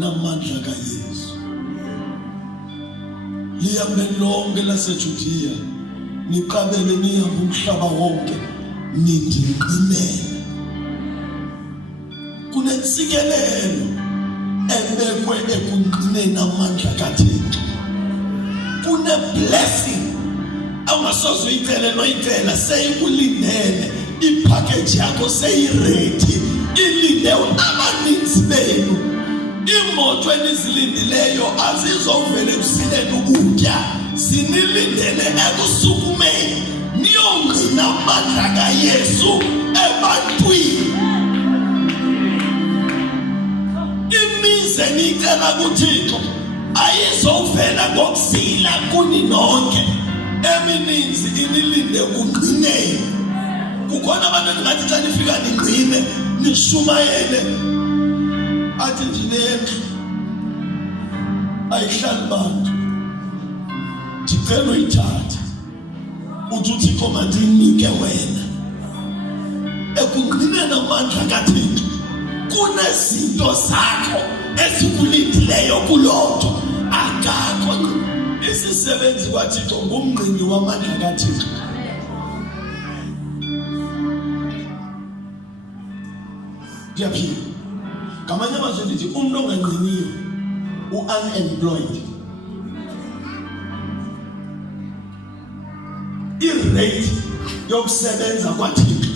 namandla kaYesu. Lihambe lonke laseJudiya, niqabele nihambe umhlaba wonke, nindiqinele. Kunensikelelo ebekwe ekunqineni amandla kaThixo. Kune blessing awungasoze uyicele noyicela, seyikulindele. Ipackage yakho seyiready, ilinde abaninzi benu. Imoto enizilindileyo azizovele kusileni ukutya, sinilindele ekusukumeni niyongqina amandla kaYesu ebantwini. Imize nicela kuThixo ayizovela ngokuzila kuni nonke, emininzi inilinde kunqineni. Kukhona abantu engathi xa nifika ningqine nishumayele, athi ndinendlu ayihlali bantu, ndicela uyithathe, uthi uThixo mandinike wena. Ekunqineni amandla kaThixo kunezinto zakho ezikulindileyo kulonto. Akakho isisebenzi kwaThixo ngumngqini wamandla kaThixo. Ndiyaphila. Ngamanye amazwi ndithi umuntu ongangqiniyo u-unemployed. I-rate yokusebenza kwaThixo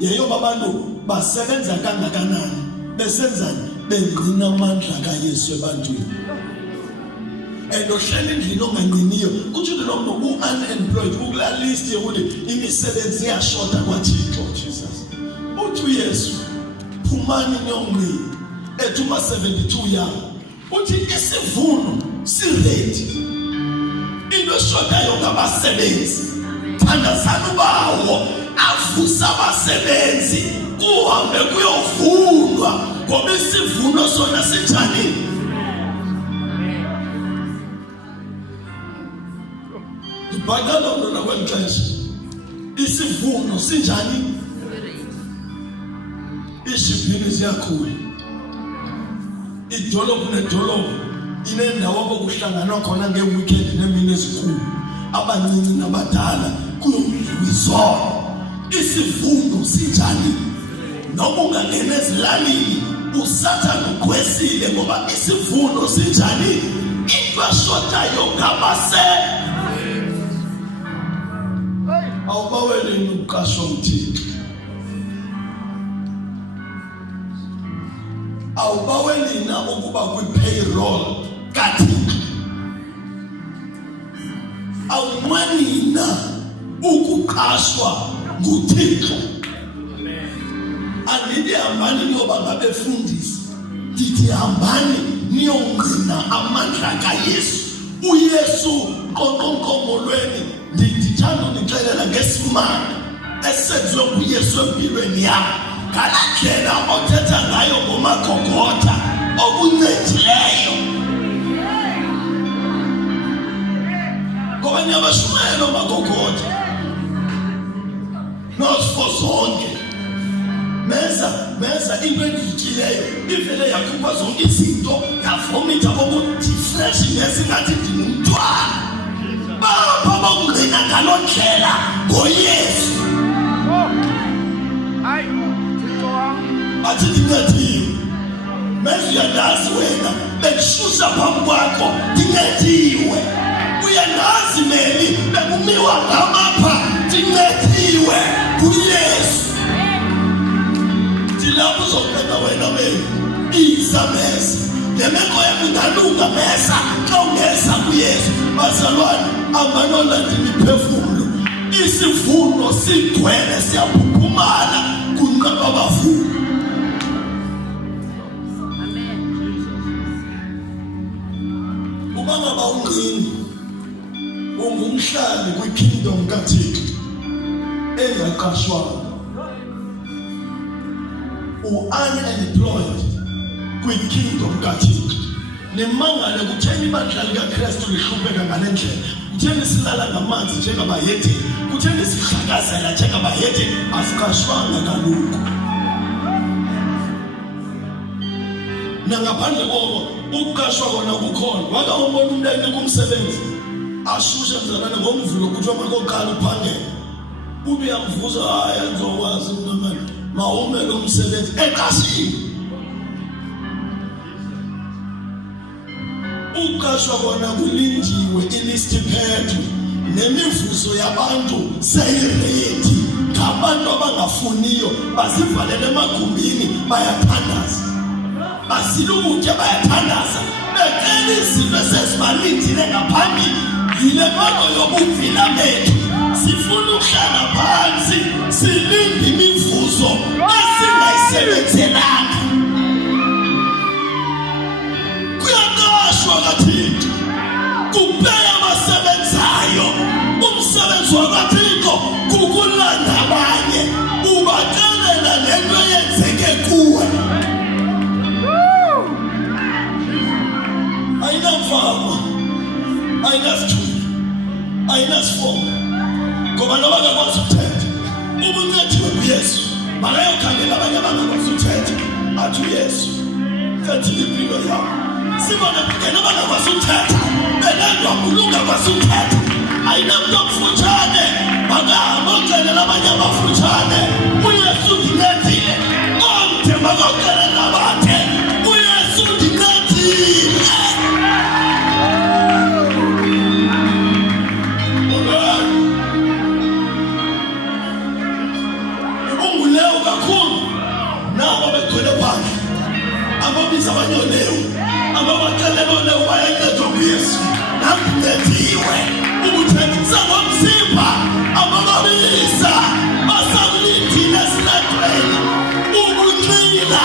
yeyoba abantu basebenza kangakanani besenzani, bengqina amandla kaYesu ebantwini. Endohleli endlini ongangqiniyo kuthi lo muntu u-unemployed, ukula list yokuthi imisebenzi iyashota kwaThixo. Jesus uthi uYesu phumani niyongqina ethuma 72 yabo, uthi isivuno si-ready, into eshotayo ngabasebenzi. Thandazani ubawo avusa abasebenzi kuhambe kuyovunwa, ngoba isivuno sona sinjani? Ibhakala lona kwexesha isivuno sinjani? Ishibhini ziyakhula, idolobhu nedolobhu inendawo abokuhlanganwa khona ngeweekend nemini ezikhulu, abancinci nabadala kuyomizwa. Isivuno sinjani? Noma ungangena ezilalini usathana ugqwesile, ngoba isivuno sinjani? Into eshotayo ngabase. Awubawele ukuqashwa uThixo, awubawelina ukuba kwi-payroll kaThixo, awunqwenina ukuqashwa nguThixo. Andithi hambani niyoba ngabefundisi, ndithi hambani niyongqina amandla kaYesu. uYesu qoqonqomolweni ndithanda unixelela ngesimanga esenziwe nguYesu empilweni yakho, ngalendlela othetha ngayo ngomagogotha okuncedileyo. Ngoba niyabashumayela omagogotha nosifo zonke. Meza into endiyityileyo ivele yakhupha zonke izinto, yavomita ukuthi fresh ngesingathi ndingumntwana. Bapha bangqina ngalo ndlela ngoYesu. Athi ndingediwe. Meza uyanazi wena bekushusha phambi kwakho ndingediwe. Uyanazi meli bekumiwa ngamapha ndingediwe nguYesu. Lapho uzoqeda wena meli iza mesa, nemeko yakho ingalunga mesa xa ungeza kuYesu. Bazalwane, amanolandi imiphefumulo, isivuno sigcwele, siyaphuphumala kunqaba abavuni. Uma ngaba ungqini ungumhlali kwi-kingdom kaThixo engaqashwanga, unemployed kwi-kingdom kaThixo, nimangale kutheni ibandla likaKristu lihlupheka ngale ndlela, kutheni silala ngamanzi njengabayedeni, kutheni sihlakazela njengabayedeni. Asiqashwanga kaloku. nangaphandle koko ukuqashwa kona kukhona. Waka umbona umuntu enika umsebenzi ashushe mzalwane ngomvulo kuthiwa makoqala uphangele. Ube uyamvuza hayi ngizokwazi noma mawume lo msebenzi eqashini. Ukuqashwa kona kulindiwe inistiphetho nemivuzo yabantu seyiredi. Abantu abangafuniyo basivalele emagumbini bayathandaza. Basilukutya bayathandaza. Becela izinto esesibalindile ngaphambili. Yile meko yobuvila bethu. Sifuna ukuhlala phansi silinde imivuzo esingayisebenzelanga. Kuyaqashwa kaThixo. Kuphela abasebenzayo. Umsebenzi wakaThixo kukulanda abanye. Ubaxelela lento eyenzeke kuwe. Ayinamfama, ayinasithunywa, ayinasifongo. Ngoba noba ngakwazi ukuthetha, ubuncediwe nguYesu. Makayokhangela abanye abangakwazi ukuthetha, athi uYesu phethile impilo yabo. Sibone phela abangakwazi ukuthetha, belandwa ngulungakwazi ukuthetha. Ayinamntu omfutshane, makahamba oxelela abanye abafutshane. uYesu ndincedile, omde makoxelela abakhe. uYesu ndincedile. Ababiza abanyoleyo ababaxelela oleyo bayancedwa nguYesu. Namncediwe ukuthengisa ngomzimba abababiza basamlindile esinedweni ukunxila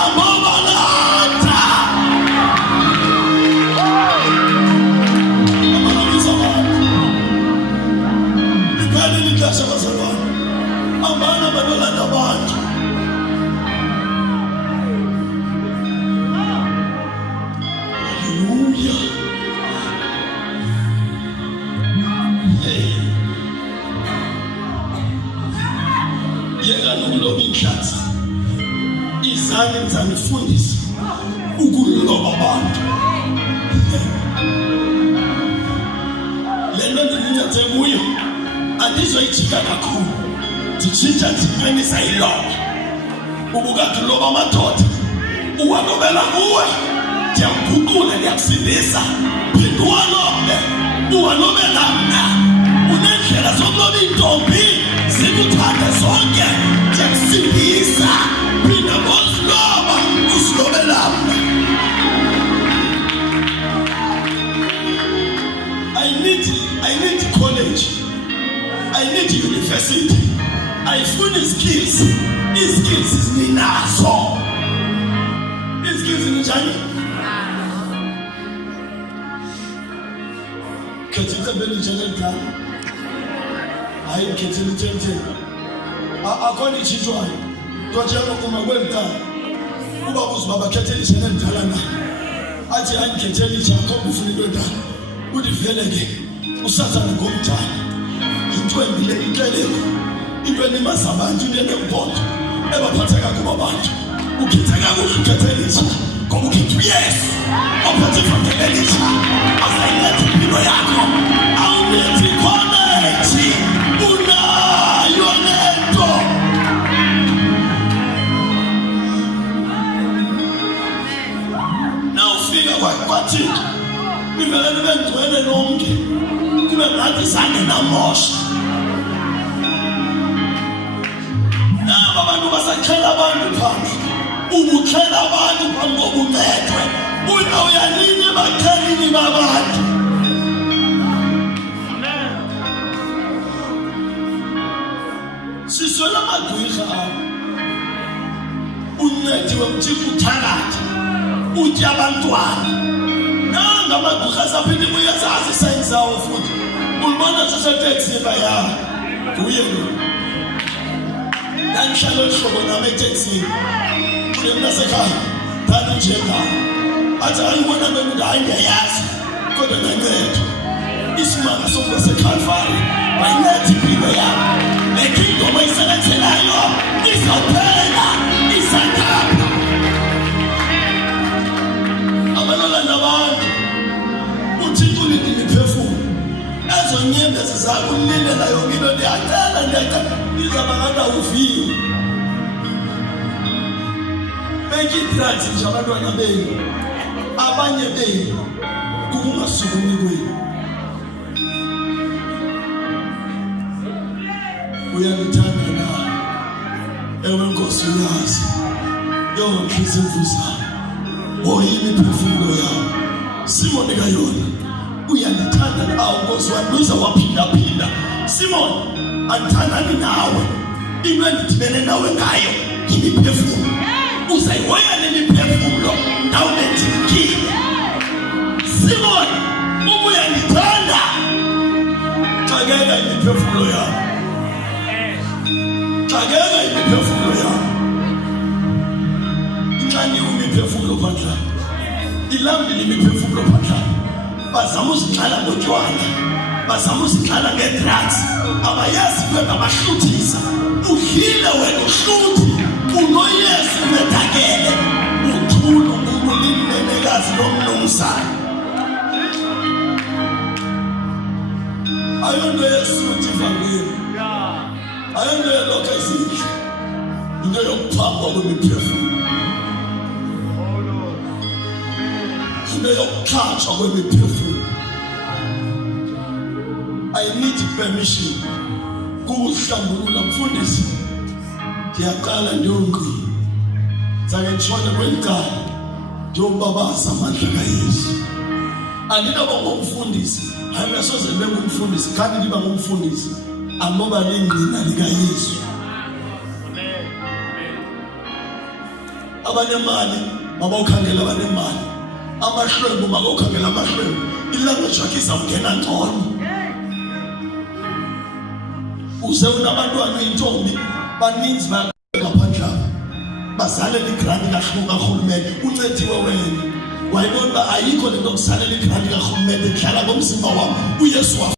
ababalanda ababiza abantu. Liphelile ixesha bazalwane. Amanye abanolanda abantu. Izange ngizanifundisa ukuloba abantu. Lento ndinithathe kuyo andizoyijika kakhulu. Nditshintsha ndiphenisa iloba. Ubukade uloba amadoda uwalobela kuwe. Ndiyamguqula ndiyakusindisa. Phinda uwalobe uwalobela mna. Unendlela zokuloba iintombi zikuthande zonke. Ndiyakusindisa. Phinda ngoziloba usilobela mna. I need college. I need university. Ayifuni skills. Skills zininazo. Skills zinjani? Khethisa belinjani eligama. Hayi khethile ithethe. Akhona ichithwayo. Tonjalo kuma kwentana. Uba uzibaba khethile ishene endala na. Athi angikhethele iJacob ufuna into endala. Uthi vele ke usathana ngomdala. Into emile inhleleko. Into enimaza abantu into enempondo. Ebaphatheka kuba abantu. Ukhetha kakuhle ukhethele iJacob. Ngoba ukhetha uYesu. Ophathe family elisha. Asayilethe impilo yakho. Awunethi connect. Unayo lento. Nawufika kwaThixo. Nivele nibe ngcwele nonke. Kube ngathi zange namosha. Naba abantu basaxhela abantu phambi. Ubuxhela abantu phambi kobuncedwe. Uyalinye baxhelini babantu. Siswela amagqirha uncediwe uThixo uthakatha. Uthi abantwana. Nanga amagqirha saphinde kuyazazi isayensi zawo futhi. Ulibona siseteksi baya. Kuye lo. Nangihlala ehlobo nami eteksini. Kule mnasekhaya. Dani njengami. Athi ayibona nomuntu hayi ngiyayazi. Kodwa nancedwa. Isimanga sokuba seCalvary. Bayincede impilo yakho. Le kingdom ayisebenzelayo izawuphela izandapha. abantu uThixo ulinde imiphefumulo ezonyembezi zakho ulindela yonke into ndiyacela izaba ngathi awuviyo bengi-drugs nje abantwana benu abanye benu kukungasukumi kwenu. Uyalithanda na? Ewe Nkosi uyazi yonke izimvu zami hoya imiphefumulo yawo. Simoni kayona uyalithanda na? Awu Nkosi wami uza waphinda. Simoni andithandani nawe, into endidibene nawe ngayo imiphefumulo. Uzayihoya nemiphefumulo ndawunethikile. Simoni ubuya ngithanda xakeka imiphefumulo yakho, xakeka imiphefumulo yakho. Inxaniwe imiphefumulo phandla, ilambile imiphefumulo phandla. Bazama uzigxala ngotywala, bazama uzigxala nge-drugs, abayazi into engabahluthisa. Udlile wena uhluthi, unoyesu uncedakele, uthula ulinenekazi lomnumzana. Ayonto yesuthi ivangeli, ayonto yelokho ezinhle, into yokuphangwa kwemiphefumulo, into yokukhatshwa kwemiphefumulo. I need permission kuhlambulula mfundisi. Ndiyaqala ndiyongqina, zake ndishone kwelicala ndiyombabaza amandla kaYesu. Andinoba ngumfundisi, hayi asoze ndibe ngumfundisi, kanti ndiba ngumfundisi anoba lengqina likaYesu. Abanemali mabawukhangela abanemali, amahlwempu mabawukhangela amahlwempu. Ilanguage yakhe izawungena ngcono. Uze unabantwana oyintombi baninzi ngaphandle apha bazalela igranti karhulumente, uncediwe wena. Wayibona uba ayikho le nto kusalela igranti karhulumente, kudlala ngomzimba wam uYesu.